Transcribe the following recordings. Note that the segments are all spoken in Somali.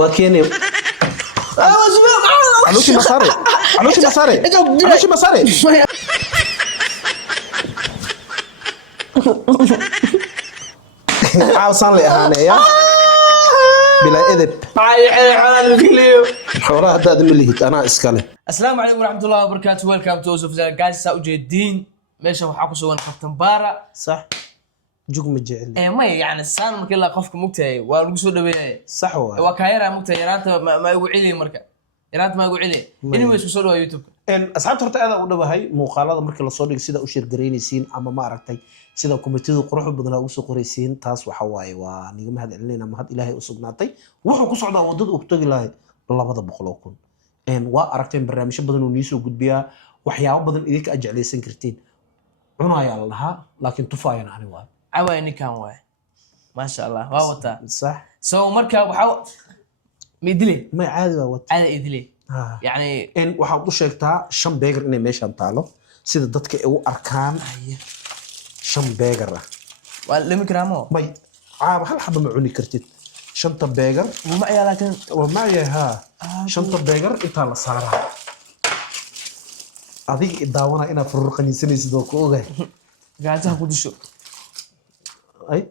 وكيني علوشي مصاري علوشي مصاري علوشي مصاري عاوصان لي أهاني يا بلا إذب حوراء داد مليهت أنا إسكالي. السلام عليكم ورحمة الله وبركاته. ويلكم تو سوف جايز سأجدين ماشي وحاكو سوون كابتن بارا صح جوج مجعل ما يعني السان مركي الله قفك مقتاي وأنا قصود بيه صح هو وكايرا مقتاي يرانت ما يقول علي مركا يرانت ما يقول علي إني مش وصلوا يوتيوب إن أصحاب هرتا هذا ودبا هاي مقالة مركي لا soo dhig sida u shir gareynaysiin ama ma aragtay sida komitida quruxda badan u soo qoraysiin taas waxa waaye waa niga mahad celinayna mahad Ilaahay u sugnaatay wuxuu ku socdaa wadada uu tagi lahayd 200,000 een waa aragteen barnaamijyo badan oo niisoo gudbiyaa waxyaabo badan idinka ajeclaysan kartiin cunaya laha laakiin tufaayana ani waa عواني كان واي ما شاء الله واوتا صح سو مركا وحاو ميدلي ما caadi waa wata على إدلي يعني in waxaad u sheegtaa 5 beegar inay meeshan taalo sida dadka ay u arkaan 5 beegar ah لم كرامو may caab hal xaba ma cuni kartid 5 beegar ومعي لكن ومعي ها 5 beegar inta la saaraa adiga daawana ina furqaniisanaysid oo ku ogaay قاعدها كودشو ay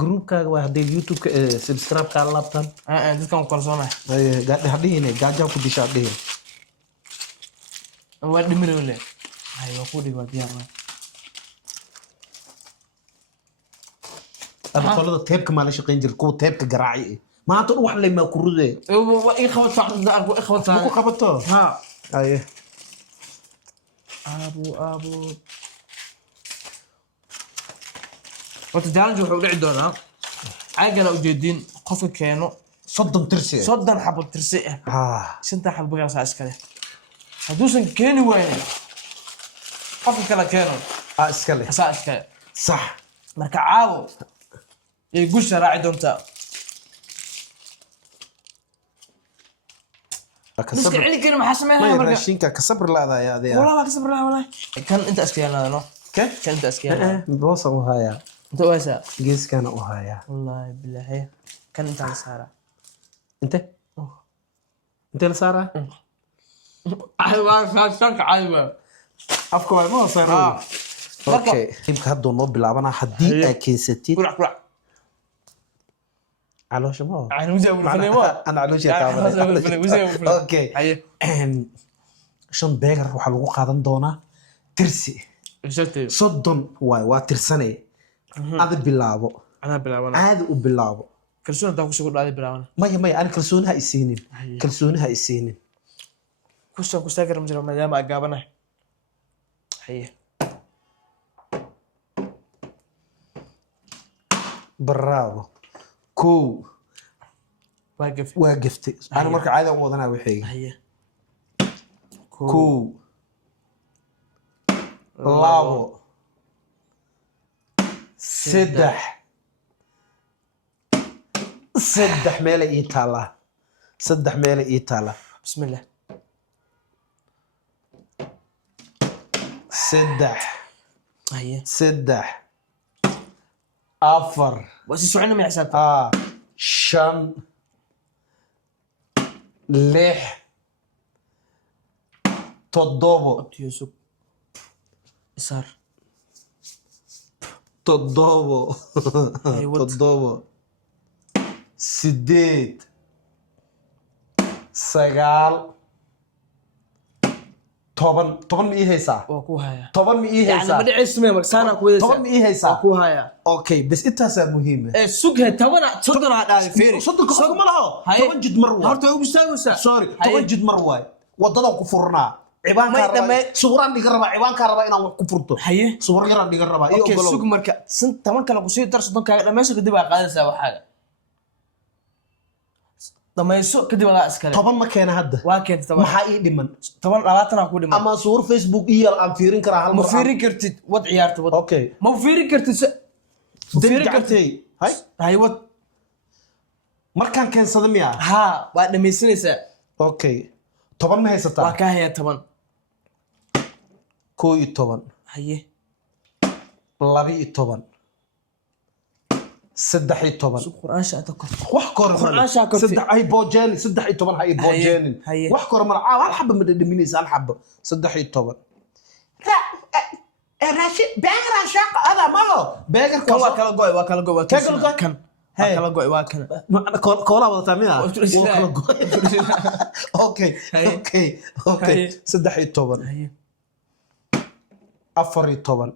groupkaaga waa hadii youtube-ka subscribe ka laabtan dadkan kalsoona ay gaadhi hadhiine gaajaha ku dishaa dhihin waa dhimir wale ay waa ku dhigo diyaar ma ama tolada teebka ma la shaqeyn jir kuwa teebka garaaci maanta wax lay ma ku rude waa in qabato ku qabato ha ay ابو وتجالج wuxuu dhici doonaa caagala ujeedin qofka keeno 30 tirsi 30 xabo tirsi ah shanta xabo gaas iskale haduusan keeni wayn qofka kala keeno iskale iskale صح marka caawo ay gusha raaci doontaa بس كعلي كلمة حاسمها ما راشينكا كصبر لا هذا يا ذي والله ما كصبر لا والله كان انت اسكيان هذا نو كان انت اسكيان بوصل وهايا انت واسع جيس كان وهايا والله بالله كان انت على سارة انت اللي سارة ايوه شاك عايبه افكار ما صار اوكي يمكن هدو نوب بلعبنا حدي كيستي كلع علوش ما انا وزي انا علوش اوكي شن beegar waxa lagu qaadan doonaa tirsi soddon waa tirsanay aad bilaabo ana bilaabana aad u bilaabo kalsoonta ku soo dhaadi bilaabana maya aan kalsoonaha isiinin ku soo saagar majra maadaama agaabana haye bravo كو واقفتي انا مركز عادي ودنا وحي هي كو لابو سدح ميل ايتالا سدح ميل ايتالا بسم الله سدح أفر بس يسوعنا من حساب شن لح تضبو يوسف إسار تضبو سديد سجال طبعا مي هيسا وكوهايا طبعا مي هيسا يعني بدي اسمه مكسانا كويس طبعا مي هيسا وكوهايا اوكي بس انت مهمه سوقها طبعا صدر هذا فيري صدق صدق ما لها طبعا جد مروه هرتا هو مستوسع سوري طبعا جد مروه ودada ku furnaa cibaanka suuraan dhiga raba cibaanka raba inaan wax ku furto haye suur yaraan dhiga raba iyo golo suuq marka taman kala ku sii darsadon kaaga dhameesho kadib aa qaadaysaa waxaaga dhameesho kadib aa iskale toban ma keena hadda waa keenta toban maxaa ii dhiman toban 20 aa ku dhiman ama suur facebook iyo aan fiirin karaa hal mar ma fiirin kartid wad ciyaarta wad okay ma fiirin kartid fiirin kartid hay wad markaan keensada miya ha waa dhameesanaysaa okay toban ma haysataa waa ka haya toban 11 haye 12 saddex iyo toban quraan shaata kor wax kor Qur'aan shaa kortay. saddex ay boojeen saddex iyo toban hay boojeenin haye. wax kor mar hal xabba ma dhadhaminaysa hal xabba saddex iyo toban rashid beegar shaaq ada ma beegar kan waa kala go'ay waa kala go'ay Kan kala go'ay? kan Hey. kala go'ay waa kan koola wadataa miya Waa isla Waa kala go'ay. okay Haye. okay okay Haye. saddex iyo toban haye afar iyo toban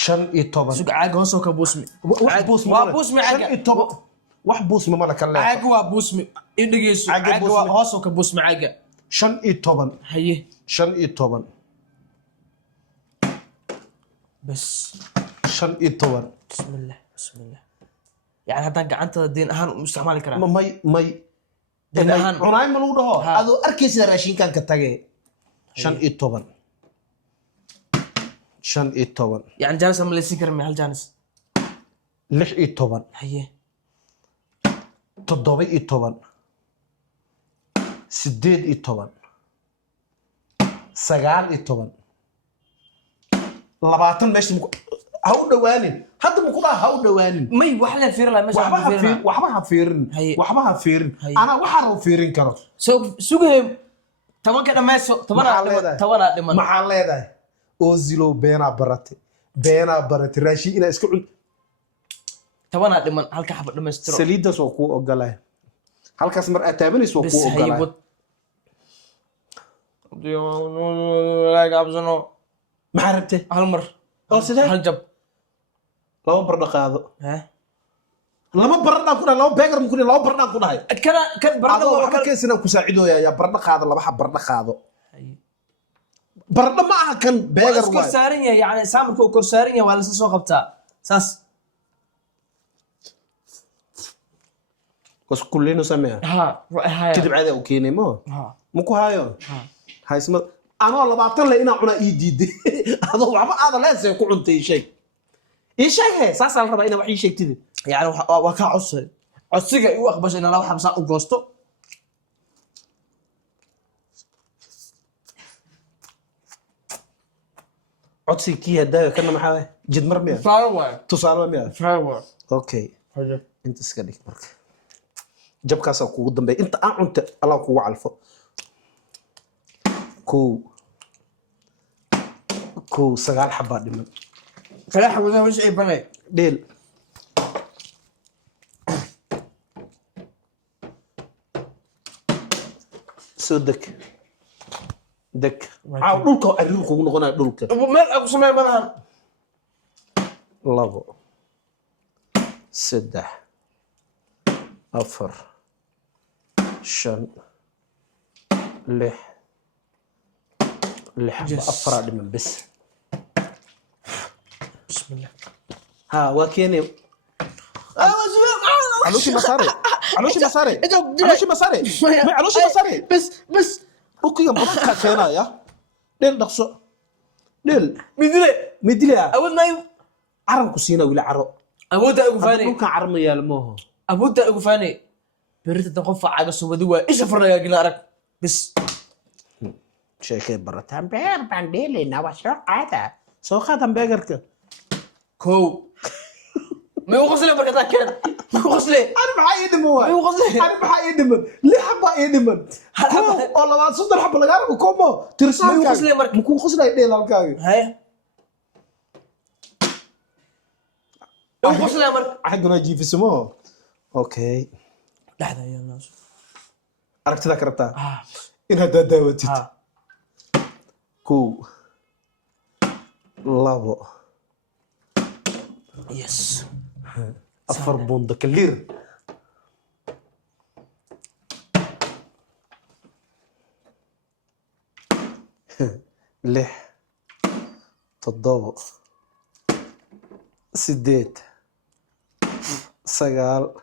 shan iyo toban suuq caaga hoos oo ka buusmi wax buusmi waa male. buusmi shan caaga iyo toban wax buusmi mala kan leeyahay caaga waa buusmi indhigeyso Caaga caaga waa buusmi. hoos oo ka buusmi caaga shan iyo toban haye shan iyo toban bas shan iyo toban bismillah yani haddaan gacantada deen ahaan u isticmaali karaa may Deen ahaan. cunaay ma lagu dhaho Ha. adoo arkaysa raashinkan ka tage shan iyo toban shan iyo toban yani jaanis ama laysiin kara hal jaanis lix iyo toban haye toddoba iyo toban sideed iyo toban sagaal iyo toban labaatan meesha ha u dhawaanin hadda ma ku dhaha ha u dhawaanin may wax la fiirin lahaa meesha waxba ha fiirin fiirin waxba ha fiirin Haye. waxba ha fiirin Haye. ana waxaa rabo fiirin karo sugahey tobanka dhammayso Maxaa leedahay? tobanaa dhiman maxaa leedahay ozilow beenaa barate raashin inaa iska cun tobanaa dhiman halka xaba dhammaystiro saliiddaas waa kuu ogolaay halkaas mar aad taabanayso waa bes kuu haye ogolaay wad laga absano maxaa rabtay hal mar oo sidee hal jab laba bardha qaado ha laba bardhaan ku dhahay laba beegar ku dhahay laba bardhaan ku dhahay kana kan barada adoo waa waxba kala keysina ku saacidooya yaa bardha qaado laba xab bardha qaado bardha ma aha kan beegar iskor waay saaran yahay yani saamarka uu kor saaran yahay waa la soo qabtaa saas was kulleyno sameeya ha haya kadib caadi u keenay mo ha ma ku hayo ha haysma anoo 20 le inaa cunaa ii diiday adoo waxba aada leesay ku cuntay shay ii sheeg he saasaa la rabaa inaa wax ii sheegtid yani waa kaa codsay codsiga igu aqbashay inaan laba xabsaan u goosto codsiga kii hadaaga kana maxaa waay jidmar miya faaro waay tusaale miya faaro waay okay inta iska dhig marka jabkaasaa kugu dambeeya inta aan cunta allah kugu calfo kow sagaal xabaa dhiman kala xawada wish ay banay dheel soo deg caaw dhulka arrin kugu noqonaya dhulka meel aku samee malahan labo saddex afar shan lix xaba afaraa dhiman bes bismillah ها وكيني علوشي مصاري علوشي مصاري علوشي مصاري ما علوشي مصاري بس اوكي يا مبكا كينا يا ديل دقسو ديل مدري مدلي اود ما عرب كسينا ولا عرب اود اقو هذا فاني ممكن عرب يا الموه اود اقو فاني بريت تقف عاقه سودي waa isha farnaga gila arag bis شيخي برتان بير بانديلي نوا سو قادا بيغرك كو ما يغسل بركتك كان ما يغسل انا معايا دمو ما يغسل انا معايا دم لي حبا يدمن هل حبة؟ والله ما صدر حبا لغا كومو ترسان ما يغسل مرك. مكو خسل يديل halkaaga هاي يغسل مرك حقنا جيفسمو اوكي لحظه يا ناس aragtida ka rabtaa اه in haddaad daawatid ها kow labo يس afar bundo kaliir lix toddobo sideed sagaal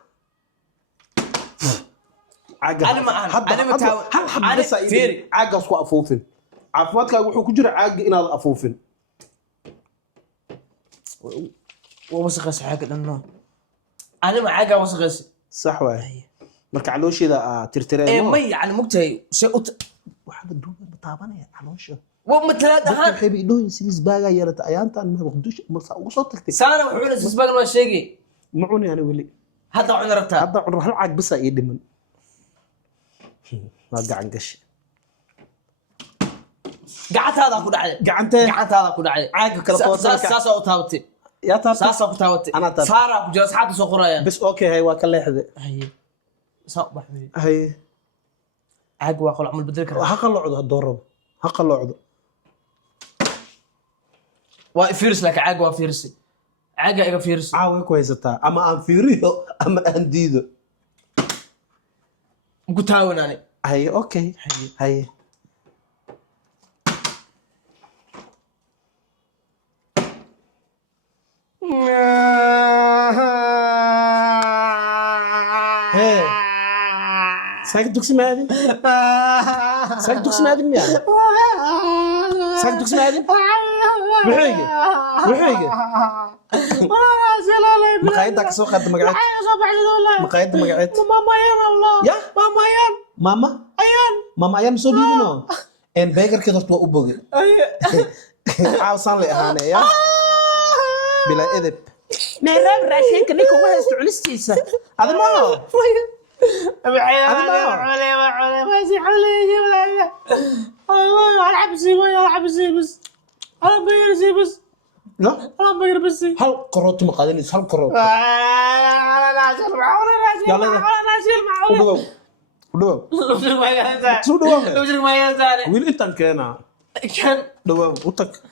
أنا ما- أنا متعود- hal xab أنا- bes فيري. caagaas ku afuufin caafimaadkaaga wuxuu ku jira caaga inaad afuufin ووسخ حاجه انه انا معاك وسخ sax waay marka caloosheeda aa ايه tirtireen مي يعني مقتي شيء waxba duuba taabanaya caloosha ومثلات dadka هان waxay idhooyin sidis baaga yeelata ayaantan ma waqdush ma ugu soo tagtay سانا وحول السباق ما شيء ma cuni ani weli هذا عن ربطها hadda cunur hal caag bisa ii dhiman waa gacan gashi قعدت هذا كل عادي gacantee قعدت هذا كل عادي caaga kala foorsanka ساسا وتاوتي yaa taabtay ساسا وتاوتي أنا تابت. سارة وجلس حد سوقرايا bis okay hay waa ka leexday هي صبح لي hay عقوى قول عمل بدل كره ha qalocdo haddoo rabo ha qalocdo وفيرس لك عقوى فيرسي عقا فيرسي caaway ku haysataa ama aan fiiriyo ama aan diido مكتاون انا hay okay hay Hey. Saak dugsi ma aadin saak dugsi ma aadin miya saak dugsi ma aadin maxayge maqaayadda ka soo qaadda magaceed maqaayadda magaceed ya mama ayaan soo dhiibino en beegarkeed horta waa u boge caawsaan lay ahaane ya bilaa edeb meeraab raashinka ninka uga haysto cunistiisa adima لا هل قررت مقادنيس هل قررت ودو وين انت كان دو وتك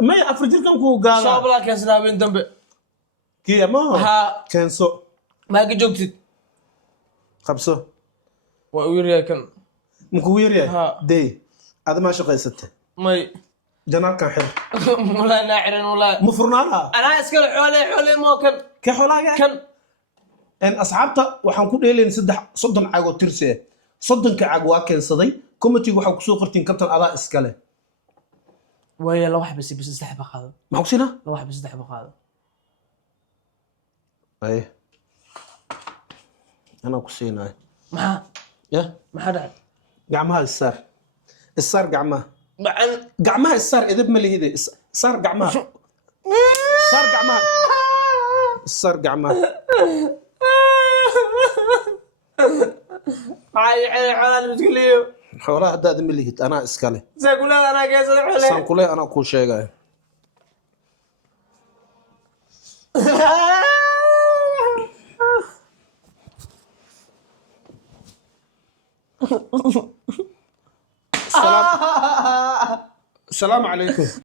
ما افرجر كم كو قال كي ما كنسو ما جوجت خبصه ويريا كان مكويريا دي هذا ما شقيسته ماي جنال كان حلو ولا ناعرن ولا مفرناها انا اسكل حولي مو كان كحولاga كان ان اصحابته waxaan ku dheelayn 30 caag oo tirsi 30 caag waa keensaday committee waxa ku soo qortiin kabtan adaa iskale ويا لو واحد بس يستحب هذا ما xusina لو واحد بس يستحب هذا ay ana ku siinay ما ya حدا gacmaha isar gacmaha معن gacmaha isar edeb ma lihide isar gacmaha isar gacmaha هاي حلال بتقليو xoolaha hadaad ma lihid anaa iskale ساقول انا كيس saan حلال kule anaa ku sheegay السلام عليكم